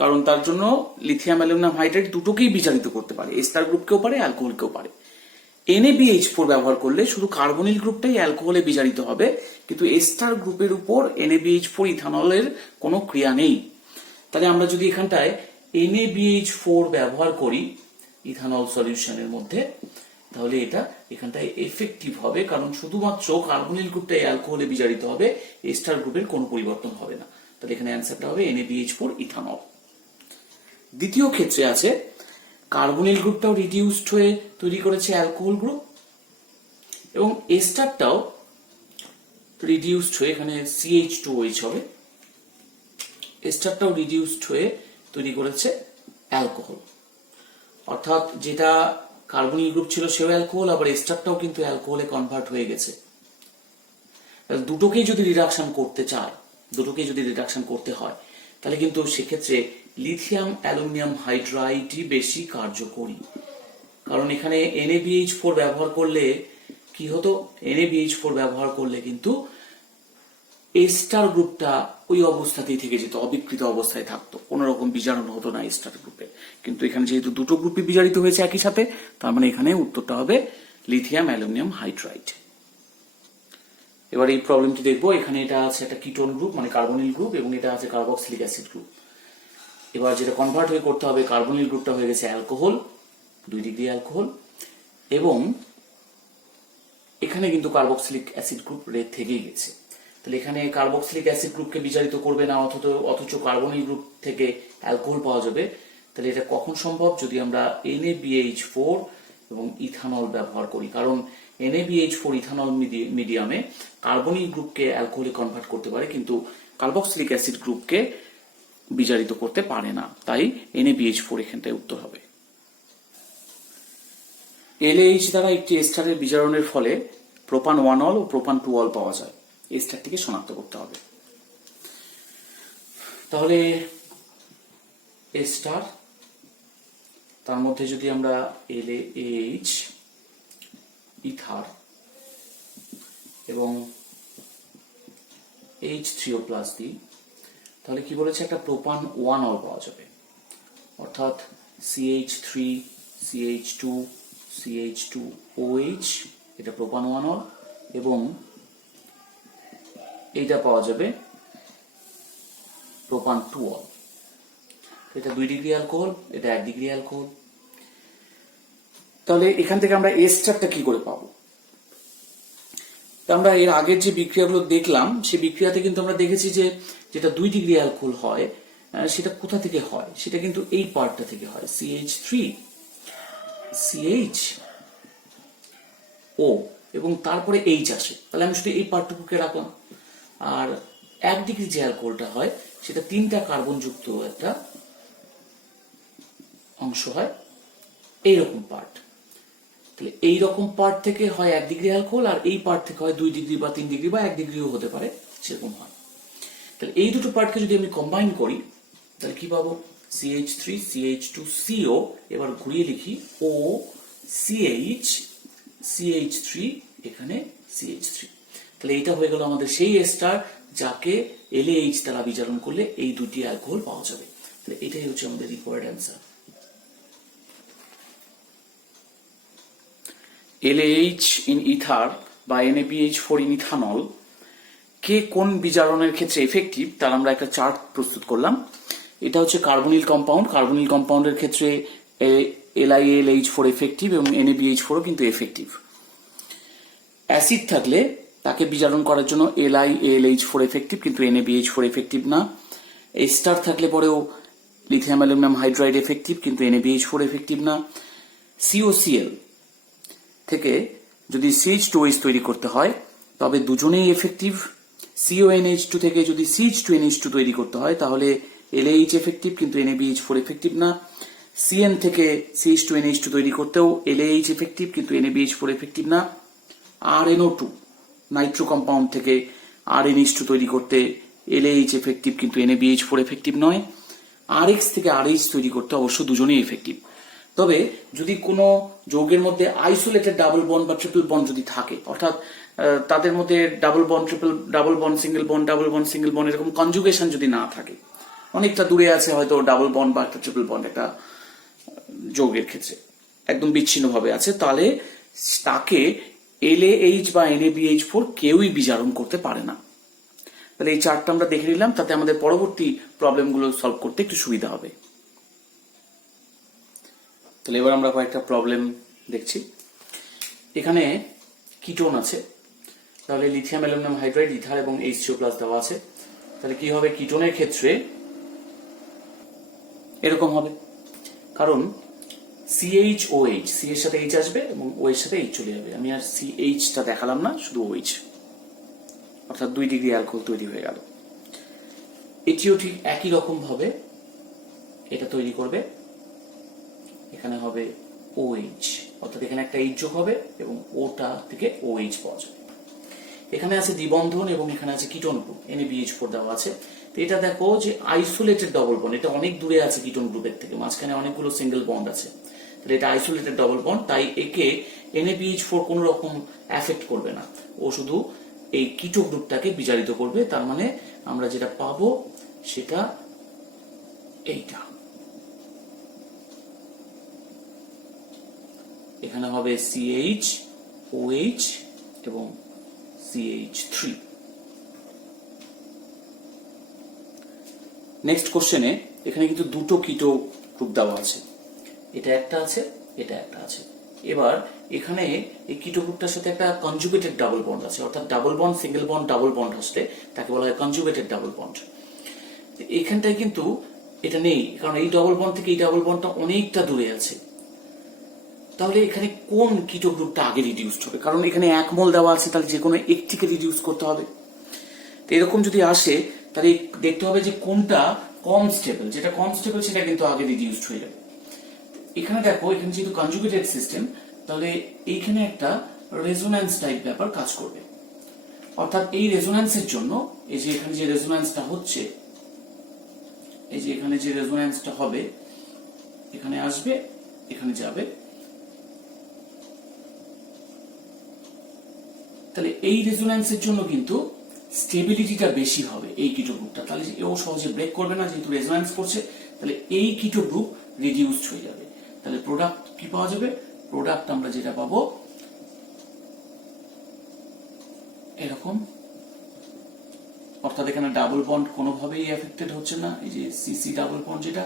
কারণ তার জন্য লিথিয়াম অ্যালুমিনিয়াম হাইড্রাইড দুটোকেই বিজারিত করতে পারে, এস্টার গ্রুপকেও পারে অ্যালকোহলকেও পারে। NaBH4 ব্যবহার করলে শুধু কার্বনিল গ্রুপটাই অ্যালকোহলে বিজারিত হবে, কিন্তু এস্টার গ্রুপের উপর NaBH4 ইথানলের কোনো ক্রিয়া নেই। তাহলে আমরা যদি এখানটায় NaBH4 ব্যবহার করি ইথানল সলিউশনের মধ্যে, তাহলে এটা এখানটায় এফেক্টিভ হবে, কারণ শুধুমাত্র কার্বনিল গ্রুপটাই অ্যালকোহলে বিজারিত হবে, এস্টার গ্রুপের কোনো পরিবর্তন হবে না। তাহলে এখানে অ্যান্সারটা হবে NaBH4 ইথানল। দ্বিতীয় ক্ষেত্রে আছে কার্বনিল গ্রুপটাও রিডিউসড হয়ে তৈরি করেছে অ্যালকোহল গ্রুপ, এবং এস্টারটাও রিডিউসড হয়ে এখানে CH2OH হবে, এস্টারটাও রিডিউসড হয়ে তৈরি করেছে অ্যালকোহল। অর্থাৎ যেটা কার্বনিল গ্রুপ ছিল সেও অ্যালকোহল, আবার এস্টারটাও কিন্তু অ্যালকোহলে কনভার্ট হয়ে গেছে। দুটোকেই যদি রিডাকশন করতে চায়, দুটোকেই যদি রিডাকশন করতে হয়, তাহলে কিন্তু সেক্ষেত্রে লিথিয়াম অ্যালুমিনিয়াম হাইড্রাইডই বেশি কার্যকরী। কারণ এখানে NaBH4 ব্যবহার করলে কি হতো, NaBH4 ব্যবহার করলে কিন্তু এ স্টার গ্রুপটা ওই অবস্থাতেই থেকে যেত, অবিকৃত অবস্থায় থাকতো, কোনো রকম বিজারণ হতো না এ স্টার গ্রুপে। কিন্তু এখানে যেহেতু দুটো গ্রুপই বিজারিত হয়েছে একই সাথে, তার মানে এখানে উত্তরটা হবে লিথিয়াম অ্যালুমিনিয়াম হাইড্রাইড। এবার এই প্রবলেমটি দেখবো। এখানে এটা আছে একটা কিটোন গ্রুপ মানে কার্বনিল গ্রুপ, এবং এটা আছে কার্বক্সিলিক অ্যাসিড গ্রুপ। এবার যেটা কনভার্ট হয়ে করতে হবে, কার্বনিল গ্রুপটা হয়ে গেছে অ্যালকোহল, 2 ডিগ্রি অ্যালকোহল, এবং এখানে কিন্তু কার্বক্সিলিক অ্যাসিড গ্রুপ থেকেই গেছে। তাহলে এখানে কার্বক্সিলিক অ্যাসিড গ্রুপকে বিজারিত করবে না, অথচ কার্বনিল গ্রুপ থেকে অ্যালকোহল পাওয়া যাবে। তাহলে এটা কখন সম্ভব, যদি আমরা NaBH4 এবং ইথানল ব্যবহার করি। কারণ NaBH4 ইথানল মিডিয়ামে কার্বনিল গ্রুপকে অ্যালকোহলে কনভার্ট করতে পারে, কিন্তু কার্বক্সিলিক অ্যাসিড গ্রুপকে বিজারিত করতে পারে না। তাই NaBH4 এখানটায় উত্তর হবে। LAH দ্বারা একটি এস্টারের বিজারণের ফলে প্রোপান 1 ও প্রোপান 2 পাওয়া যায়। এস্টারটিকে শনাক্ত করতে হবে। তাহলে এস্টার, তার মধ্যে যদি আমরা LAH ইথার এবং H3O+ দিই, তাহলে কি বলেছে, একটা প্রোপান 1 পাওয়া যাবে। অর্থাৎ CH3 CH2 CH2OH, এটা প্রোপান 1 এবং এইটা পাওয়া যাবে প্রোপান 2। এটা 2 ডিগ্রি অ্যালকোহল, এটা 1 ডিগ্রি অ্যালকোহল। তাহলে এখান থেকে আমরা এস্টারটা কি করে পাবো? আমরা এর আগের যে বিক্রিয়াগুলো দেখলাম, সেই বিক্রিয়াতে কিন্তু আমরা দেখেছি যে যেটা 2 ডিগ্রি অ্যালকোহল হয় সেটা কোথা থেকে হয়, সেটা কিন্তু এই পার্টটা থেকে হয়, CH3 CHO এবং তারপরে H আসে। তাহলে আমি শুধু এই পার্টটুকুকে রাখলাম। আর 1 ডিগ্রি যে অ্যালকোহলটা হয় সেটা 3টা কার্বন যুক্ত একটা অংশ হয়, এইরকম পার্ট। তাহলে এইরকম পার্ট থেকে হয় 1 ডিগ্রি অ্যালকোহল, আর এই পার্ট থেকে হয় 2 ডিগ্রি বা 3 ডিগ্রি বা 1 ডিগ্রিও হতে পারে, সেরকম হয়। তাহলে এই দুটো পার্টকে যদি আমি কম্বাইন করি তাহলে কি পাবো, CH3 CH2CO, এবার ঘুরিয়ে লিখি O CH CH3, এখানে CH3। তাহলে এইটা হয়ে গেল আমাদের সেই এস্টার যাকে LAH দ্বারা বিজারণ করলে এই দুটি অ্যালকোহল পাওয়া যাবে। তাহলে এটাই হচ্ছে আমাদের required answer. LAH in ether বা NaBH4 ইন ইথানল কে কোন বিজারণের ক্ষেত্রে এফেক্টিভ, তার আমরা একটা চার্ট প্রস্তুত করলাম। এটা হচ্ছে কার্বনিল কম্পাউন্ড। কার্বনিল কম্পাউন্ডের ক্ষেত্রে LiAlH4 এফেক্টিভ এবং NaBH4 কিন্তু এফেক্টিভ। অ্যাসিড থাকলে তাকে বিজারণ করার জন্য LiAlH4 এফেক্টিভ, কিন্তু NaBH4 এফেক্টিভ না। এস্টার থাকলে পরেও লিথিয়াম অ্যালুমিনিয়াম হাইড্রাইড এফেক্টিভ, কিন্তু NaBH4 এফেক্টিভ না। COCl থেকে যদি CH2OH তৈরি করতে হয় তবে দুজনেই এফেক্টিভ। CONH2 থেকে যদি CH2NH2 তৈরি করতে হয় তাহলে LAH এফেক্টিভ, কিন্তু NaBH4 এফেক্টিভ না। CN থেকে CH2NH2 তৈরি করতেও LAH এফেক্টিভ, কিন্তু NaBH4 এফেক্টিভ না। RNO2 নাইট্রো কম্পাউন্ড থেকে RNH2 তৈরি করতে LAH এফেক্টিভ, কিন্তু NaBH4 এফেক্টিভ নয়। RH থেকে RH তৈরি করতে অবশ্য দুজনেই এফেক্টিভ। তবে যদি কোনো যৌগের মধ্যে আইসোলেটেড ডাবল বন্ড বা ট্রিপল বন্ড যদি থাকে, অর্থাৎ তাদের মধ্যে double bond double bond single bond এরকম কনজুগেশন যদি না থাকে, অনেকটা দূরে আছে হয়তো ডাবল বন্ড বা একটা ট্রিপল বন্ড একটা যৌগের ক্ষেত্রে একদম বিচ্ছিন্নভাবে আছে, তাহলে তাকে LAH বা NaBH4 কেউই বিজারণ করতে পারে না। তাহলে এই চার্টটা আমরা দেখে নিলাম, তাতে আমাদের পরবর্তী প্রবলেমগুলো সলভ করতে একটু সুবিধা হবে। তাহলে এবার আমরা কয়েকটা প্রবলেম দেখছি। এখানে কিটোন আছে, তাহলে লিথিয়াম অ্যালুমিনিয়াম হাইড্রাইড ইথার এবং H3O+ দেওয়া আছে। তাহলে কি হবে, কিটোনের ক্ষেত্রে এরকম হবে, কারণ CHOH, C এর সাথে H আসবে এবং O এর সাথে H চলে যাবে। আমি আর CH টা দেখালাম না, শুধু OH, অর্থাৎ 2 ডিগ্রি অ্যালকোহল তৈরি হয়ে গেল। এটিও ঠিক একই রকম ভাবে এটা তৈরি করবে, এখানে হবে OH, অর্থাৎ এখানে একটা H যোগ হবে এবং ওটা থেকে OH পাওয়া যাবে। এখানে আছে দ্বিবন্ধন এবং এখানে আছে কিটোন গ্রুপ, NaBH4 দেওয়া আছে। তো এটা দেখো যে আইসোলেটেড ডবল বন্ড, এটা অনেক দূরে আছে কিটোন গ্রুপের থেকে, মাঝখানে অনেকগুলো সিঙ্গেল বন্ড আছে। তাহলে এটা আইসোলেটেড ডবল বন্ড, তাই একে NaBH4 কোনো রকম এফেক্ট করবে না, ও শুধু এই কিটো গ্রুপটাকে বিজারিত করবে। তার মানে আমরা যেটা পাবো সেটা এইটা, এখানে হবে CH OH এবং CH3। নেক্সট কোশ্চেনে এখানে কিন্তু দুটো কিটো গ্রুপ দেওয়া আছে, এটা একটা আছে, এটা একটা আছে। এবার এখানে এই কিটো গ্রুপটার সাথে একটা কনজুগেটেড ডাবল বন্ড আছে, অর্থাৎ double bond single bond double bond আসলে তাকে বলা হয় কনজুগেটেড ডাবল বন্ড। এখানটায় কিন্তু এটা নেই, কারণ এই ডাবল বন্ড থেকে এই ডাবল বন্ডটা অনেকটা দূরে আছে। তাহলে এখানে কোন কিটো গ্রুপটা আগে রিডিউসড হবে? কারণ এখানে 1 মোল দেওয়া আছে, তাহলে যে কোনো একটিকে রিডিউস করতে হবে। তো এরকম যদি আসে তাহলে দেখতে হবে যে কোনটা কম স্টেবল, যেটা কম স্টেবল সেটা কিন্তু আগে রিডিউসড হয়ে যাবে। এখানে দেখো, এখানে যেহেতু কনজুগেটেড সিস্টেম, তাহলে এইখানে একটা রেজোন্যান্স টাইপ ব্যাপার কাজ করবে। অর্থাৎ এই রেজোন্যান্সের জন্য এই যে এখানে যে রেজোন্যান্সটা হচ্ছে, এই যে এখানে যে রেজোন্যান্সটা হবে, এখানে আসবে, এখানে যাবে, তাহলে এই রেজোন্যান্সের জন্য কিন্তু স্টেবিলিটিটা বেশি হবে এই কিটো গ্রুপটা, তাহলে এও সহজে ব্রেক করবে না যেহেতু রেজোন্যান্স করছে। তাহলে এই কিটো গ্রুপ রিডিউসড হয়ে যাবে। তাহলে প্রোডাক্ট কি পাওয়া যাবে? প্রোডাক্ট আমরা যেটা পাবো এরকম, অর্থাৎ এখানে ডাবল বন্ড কোনোভাবেই এফেক্টেড হচ্ছে না, এই যে সিসি ডাবল বন্ড যেটা,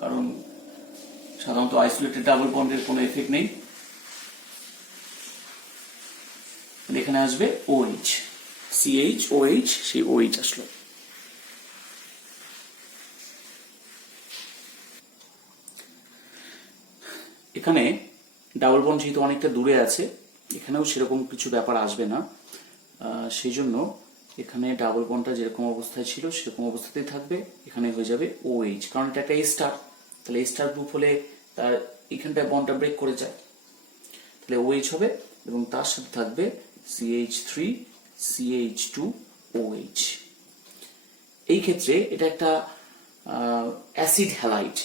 কারণ সাধারণত আইসোলেটেড ডাবল বন্ডের কোনো এফেক্ট নেই। এখানে আসবে OH, CH OH, সেই OH আসলো। এখানে ডাবল বন্ড যেহেতু অনেকটা দূরে আছে, এখানেও সেরকম কিছু ব্যাপার আসবে না, সেই জন্য এখানে ডাবল বন্ডটা যেরকম অবস্থায় ছিল সেরকম অবস্থাতেই থাকবে। এখানে হয়ে যাবে OH, কারণ এটা একটা A স্টার, তাহলে A স্টার গ্রুপ হলে তার এখানটায় বন্ডটা ব্রেক করে যায়, তাহলে OH হবে এবং তার সাথে থাকবে CH3 CH2 OH। এই ক্ষেত্রে এটা একটা অ্যাসিড হ্যালাইড,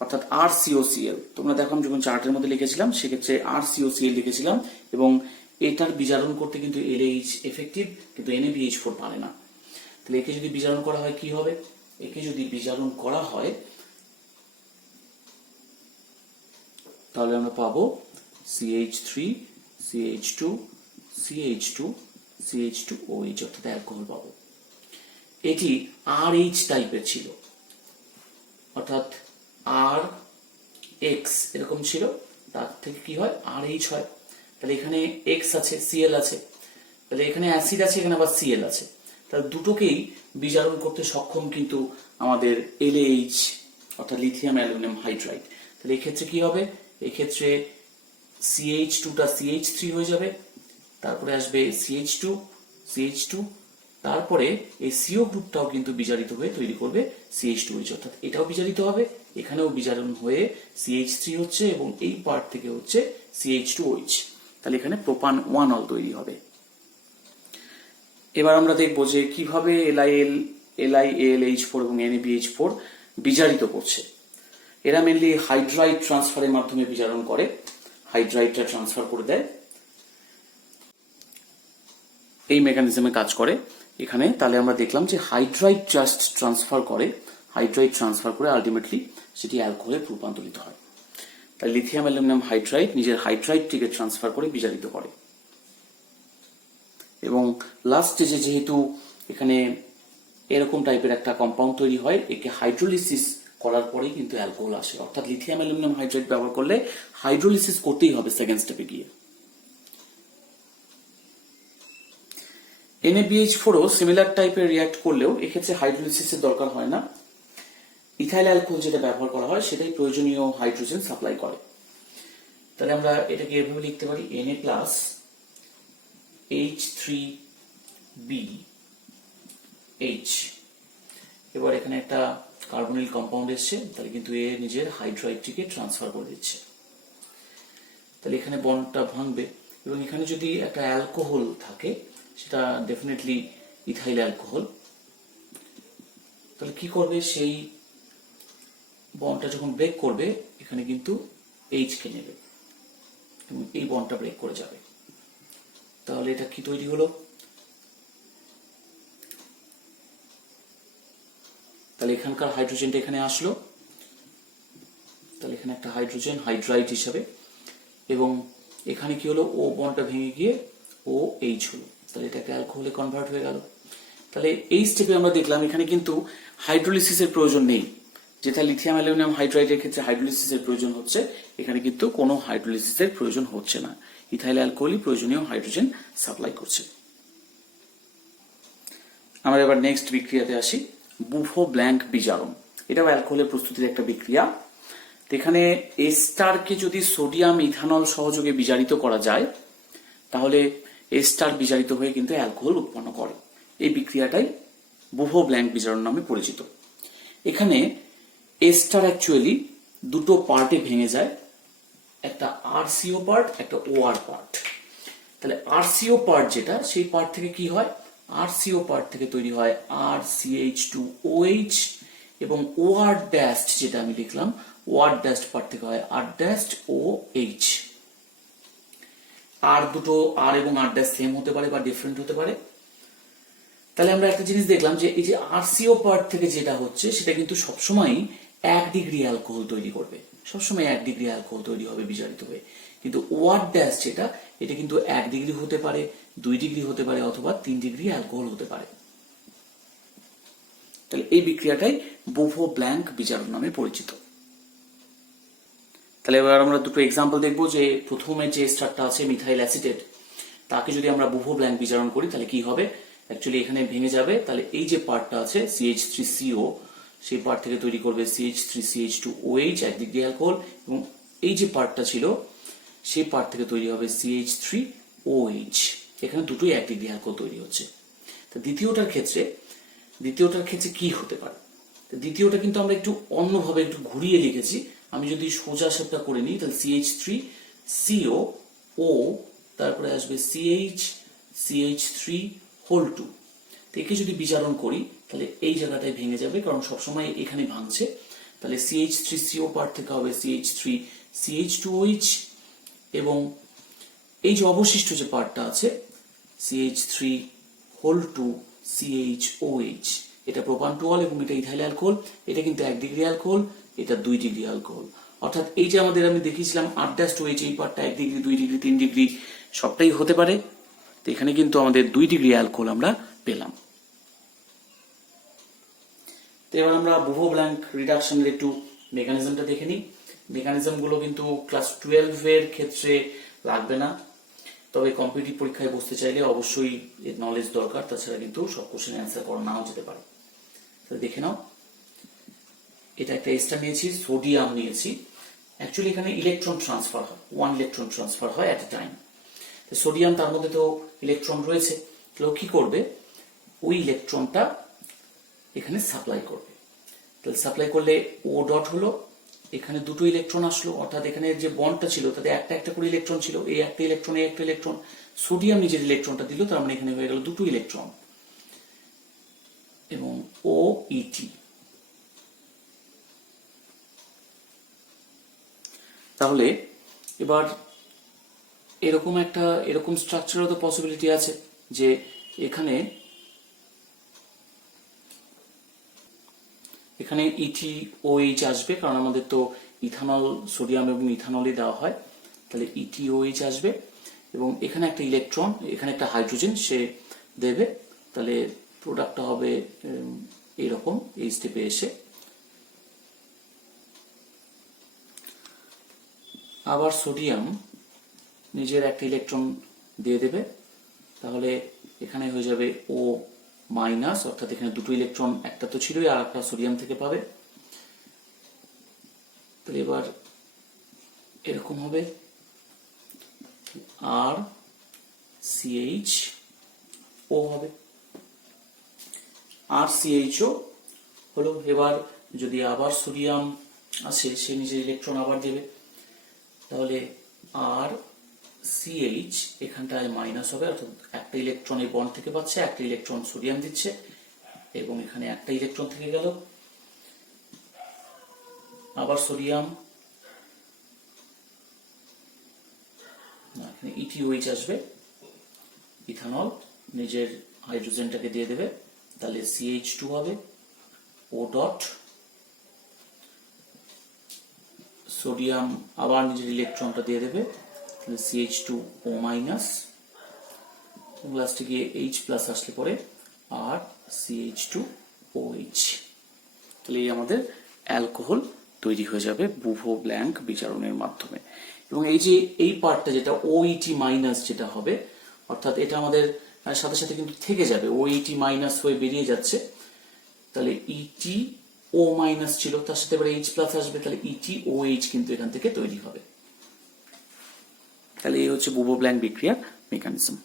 অর্থাৎ RCOCl। তোমরা দেখো আমি যখন চার্টের মধ্যে লিখেছিলাম সেক্ষেত্রে RCOCl লিখেছিলাম, এবং এটার বিজারণ করতে কিন্তু LH এফেক্টিভ, কিন্তু NaBH4 পারে না। তাহলে একে যদি বিজারণ করা হয় কি হবে? একে যদি বিজারণ করা হয় তাহলে আমরা পাবো CH3 CH2 CH2 CH2 OH, অর্থাৎ অ্যালকোহল পাবো। এটি RH টাইপের ছিল, অর্থাৎ RX এরকম ছিল, তার থেকে কি হয় RH হয়। তাহলে এখানে X আছে, Cl আছে, তাহলে এখানে অ্যাসিড আছে, এখানে আবার Cl আছে, তাহলে দুটোকেই বিজারণ করতে সক্ষম কিন্তু আমাদের LH, অর্থাৎ লিথিয়াম অ্যালুমিনিয়াম হাইড্রাইড। তাহলে এক্ষেত্রে কি হবে? এক্ষেত্রে CH2টা CH3 হয়ে যাবে, তারপরে আসবে CH2 CH2, তারপরে এই CO গ্রুপটাও কিন্তু বিজারিত হয়ে তৈরি করবে CH2OH, অর্থাৎ এটাও বিজারিত হবে, এখানেও বিজারণ হয়ে CH3 হচ্ছে এবং এই পার্ট থেকে হচ্ছে CH2OH। তাহলে এখানে প্রোপান 1 অল তৈরি হবে। এবার আমরা দেখব যে কিভাবে LiL LiAlH4 এবং NaBH4 বিজারিত করছে। এরা মেনলি হাইড্রাইড ট্রান্সফারের মাধ্যমে বিজারণ করে, হাইড্রাইডটা ট্রান্সফার করে দেয়, এই মেকানিজমে কাজ করে এখানে। তাহলে আমরা দেখলাম যে হাইড্রাইড জাস্ট ট্রান্সফার করে, হাইড্রাইড ট্রান্সফার করে আলটিমেটলি সেটি অ্যালকোহলে রূপান্তরিত হয়। তাই লিথিয়াম অ্যালুমিনিয়াম হাইড্রাইড নিজের হাইড্রাইডটিকে ট্রান্সফার করে বিজারিত করে, এবং লাস্ট স্টেজে যেহেতু এখানে এরকম টাইপের একটা কম্পাউন্ড তৈরি হয়, একে হাইড্রোলিসিস করার পরেই কিন্তু অ্যালকোহল আসে, অর্থাৎ লিথিয়াম অ্যালুমিনিয়াম হাইড্রাইড ব্যবহার করলে হাইড্রোলিসিস করতেই হবে সেকেন্ড স্টেপে গিয়ে। NaBH4ও সিমিলার টাইপের রিয়াক্ট করলেও এক্ষেত্রে হাইড্রোলিসিসের দরকার হয় না, ইথাইল অ্যালকোহল যেটা ব্যবহার করা হয় সেটাই প্রয়োজনীয় হাইড্রোজেন সাপ্লাই করে। তাহলে আমরা এটাকে এভাবে লিখতে পারি Na+H3BH। এবার এখানে একটা কার্বনিল কম্পাউন্ড এসছে, তাহলে কিন্তু এ নিজের হাইড্রাইডটিকে ট্রান্সফার করে দিচ্ছে, তাহলে এখানে বন্ডটা ভাঙবে, এবং এখানে যদি একটা অ্যালকোহল থাকে সেটা ডেফিনেটলি ইথাইল অ্যালকোহল। তাহলে কি করবে? সেই বন্ডটা যখন ব্রেক করবে এখানে কিন্তু H কে নেবে, এবং এই বন্ডটা ব্রেক করে যাবে। তাহলে এটা কি তৈরি হলো? তাহলে এখানকার হাইড্রোজেনটা এখানে আসলো, তাহলে এখানে একটা হাইড্রোজেন হাইড্রাইড হিসাবে, এবং এখানে কি হলো, ও বন্ডটা ভেঙে গিয়ে ও এইচ হলো, তাহলে এটা একটা অ্যালকোহলে কনভার্ট হয়ে গেল। তাহলে এই স্টেপে আমরা দেখলাম এখানে কিন্তু হাইড্রোলিসিসের প্রয়োজন নেই, যেটা লিথিয়াম অ্যালুমিনিয়াম হাইড্রাইডের ক্ষেত্রে হাইড্রোলিসিসের প্রয়োজন হচ্ছে, এখানে কিন্তু কোনো হাইড্রোলিসিসের প্রয়োজন হচ্ছে না। ইথাইল অ্যালকোহলই প্রয়োজনীয় হাইড্রোজেন সাপ্লাই করছে। আমরা এবার নেক্সট বিক্রিয়াতে আসি, বুফো ব্ল্যাঙ্ক বিজারণ। এটাও অ্যালকোহলের প্রস্তুতির একটা বিক্রিয়া। এখানে এস্টারকে যদি সোডিয়াম ইথানল সহযোগে বিজারিত করা যায়, তাহলে এস্টার বিজারিত হয়ে কিন্তু অ্যালকোহল উৎপন্ন করে। এই বিক্রিয়াটাই বুফো ব্ল্যাঙ্ক বিজারণ নামে পরিচিত। এখানে এস্টার অ্যাকচুয়ালি দুটো পার্টে ভেঙে যায়, একটা আরসিও পার্ট, একটা ওআর পার্ট। তাহলে আরসিও পার্ট যেটা, সেই পার্ট থেকে কি হয়, আরসিও পার্ট থেকে তৈরি হয় RCH2OH, এবং ওআর ড্যাস্ট যেটা আমি লিখলাম, ওআর ড্যাস্ট পার্ট থেকে হয় আর ড্যাস্ট OH। আর দুটো আর এবং আর ড্যাস্ট সেম হতে পারে বা ডিফারেন্ট হতে পারে। তাহলে আমরা একটা জিনিস দেখলাম যে এই যে আরসিও পার্ট থেকে যেটা হচ্ছে সেটা কিন্তু সবসময় 1 ডিগ্রি অ্যালকোহল তৈরি করবে, সবসময় 1 ডিগ্রি অ্যালকোহল তৈরি হবে বিজারিত হয়ে। কিন্তু ওআর ড্যাশ যেটা, এটা কিন্তু 1 ডিগ্রি হতে পারে, 2 ডিগ্রি হতে পারে, অথবা 3 ডিগ্রি অ্যালকোহল হতে পারে। তাহলে এই বিক্রিয়াটাই বুফো ব্ল্যাঙ্ক বিজারণ নামে পরিচিত। তাহলে এবার আমরা দুটো এক্সাম্পল দেখবো, যে প্রথমে যে এস্টারটা আছে মিথাইল অ্যাসিটেট, তাকে যদি আমরা বুফো ব্ল্যাঙ্ক বিজারণ করি তাহলে কি হবে, অ্যাকচুয়ালি এখানে ভেঙে যাবে। তাহলে এই যে পার্টটা আছে CH3CO, সেই পার্ট থেকে তৈরি করবে CH3CH2OH 1 ডিগ্রি অ্যালকোহল, এবং এই যে পার্টটা ছিল সেই পার্ট থেকে তৈরি হবে CH3OH, এখানে দুটোই 1 ডিগ্রি অ্যালকোহল তৈরি হচ্ছে। তো দ্বিতীয়টার ক্ষেত্রে কি হতে পারে, দ্বিতীয়টা কিন্তু আমরা একটু অন্যভাবে একটু ঘুরিয়ে লিখেছি। আমি যদি সোজা সাপটা করে নিই, তাহলে CH3CO, তারপরে আসবে CH3 2। একে যদি বিজারণ করি তাহলে এই জায়গাটায় ভেঙে যাবে, কারণ সবসময় এখানে ভাঙছে। তাহলে CH3CO পার্ট থেকে হবে CH3CH2OH, এবং এই যে অবশিষ্ট যে পার্টটা আছে CH3 2CHOH, এটা প্রোপান টুঅল এবং এটা ইথাইল অ্যালকোহল। এটা কিন্তু 1 ডিগ্রি অ্যালকোহল, এটা 2 ডিগ্রি অ্যালকোহল। অর্থাৎ এই যে আমাদের আমি দেখিয়েছিলাম R'OH, এই পার্টটা 1 ডিগ্রি, 2 ডিগ্রি, 3 ডিগ্রি সবটাই হতে পারে। তো এখানে কিন্তু আমাদের 2 ডিগ্রি অ্যালকোহল আমরা পেলাম। তো এবার আমরা বুফো ব্ল্যাঙ্ক রিডাকশনের একটু মেকানিজমটা দেখে নিই। মেকানিজমগুলো কিন্তু ক্লাস 12 এর ক্ষেত্রে লাগবে না, তবে কম্পিটিটিভ পরীক্ষায় বসতে চাইলে অবশ্যই এর নলেজ দরকার, তাছাড়া কিন্তু সব কোশ্চেন অ্যান্সার করা নাও যেতে পারে। তাহলে দেখে নাও, এটা একটা এস্টার নিয়েছি, সোডিয়াম নিয়েছি। অ্যাকচুয়ালি এখানে ইলেকট্রন ট্রান্সফার হয়, 1 ইলেকট্রন ট্রান্সফার হয় অ্যাট এ টাইম। সোডিয়াম, তার মধ্যে তো ইলেকট্রন রয়েছে, তাহলে কি করবে, ওই ইলেকট্রনটা এখানে সাপ্লাই করবে। তাহলে সাপ্লাই করলে ও ডট হলো, এখানে দুটো ইলেকট্রন আসলো, অর্থাৎ এখানে যে বন্ডটা ছিল তাতে একটা একটা করে ইলেকট্রন ছিল, এই একটা ইলেকট্রন, এই একটা ইলেকট্রন, সোডিয়াম নিজের ইলেকট্রনটা দিল, তার মানে এখানে হয়ে গেল দুটো ইলেকট্রন, এবং OET। তাহলে এবার এরকম স্ট্রাকচারও তো পসিবিলিটি আছে, যে এখানে ETOH আসবে, কারণ আমাদের তো ইথানল, সোডিয়াম এবং ইথানলই দেওয়া হয়। তাহলে ETOH আসবে, এবং এখানে একটা ইলেকট্রন, এখানে একটা হাইড্রোজেন সে দেবে, তাহলে প্রোডাক্টটা হবে এরকম এই স্টেপে এসে। আবার সোডিয়াম নিজের একটা ইলেকট্রন দিয়ে দেবে, তাহলে এখানে হয়ে যাবে O মাইনাস, অর্থাৎ এখানে দুটো ইলেকট্রন, একটা তো ছিলই আর একটা সোডিয়াম থেকে পাবে। তাহলে এবার এরকম হবে RCHO হবে, RCHO হলো। এবার যদি আবার সোডিয়াম আসে, সে নিজের ইলেকট্রন আবার দেবে, তাহলে RCH এখানটায় মাইনাস হবে, অর্থাৎ একটা ইলেকট্রন এই বন্ড থেকে পাচ্ছে, একটা ইলেকট্রন সোডিয়াম দিচ্ছে, এবং এখানে একটা ইলেকট্রন থেকে গেল, আবার সোডিয়াম, ETOH আসবে, ইথানল নিজের হাইড্রোজেনটাকে দিয়ে দেবে, তাহলে CH2 হবে, O ডট, সোডিয়াম আবার নিজের ইলেকট্রনটা দিয়ে দেবে, তাহলে CH2O মাইনাস, লাস্টে গিয়ে H প্লাস আসলে পরে আর CH2OH। তাহলে এই আমাদের অ্যালকোহল তৈরি হয়ে যাবে বুভো ব্ল্যাঙ্ক বিজারণের মাধ্যমে। এবং এই যে এই পার্টটা যেটা OET মাইনাস যেটা হবে, অর্থাৎ এটা আমাদের সাথে সাথে কিন্তু থেকে যাবে, OET মাইনাস হয়ে বেরিয়ে যাচ্ছে, তাহলে ETO মাইনাস ছিল, তার সাথে এবার H প্লাস আসবে, তাহলে ETOH কিন্তু এখান থেকে তৈরি হবে। তাহলে এই হচ্ছে বুভো ব্ল্যাঙ্ক বিক্রিয়ার মেকানিজম।